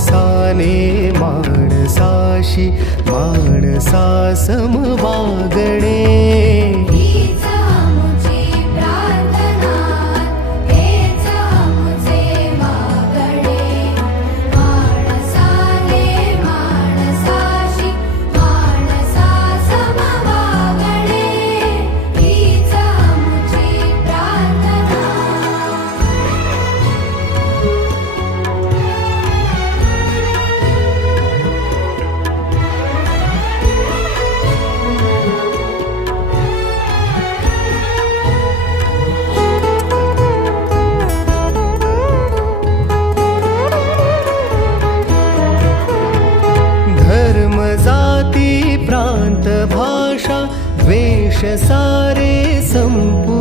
माणसाने माणसाशी माणसा सम वागणे. हीच आमुची प्रार्थना, हेच आमुचे मागणे. माणसाने माणसाशी माणसा सम वागणे. हीच आमुची प्रार्थना. धर्म जाती प्रांत भाषा द्वेष सारे संपू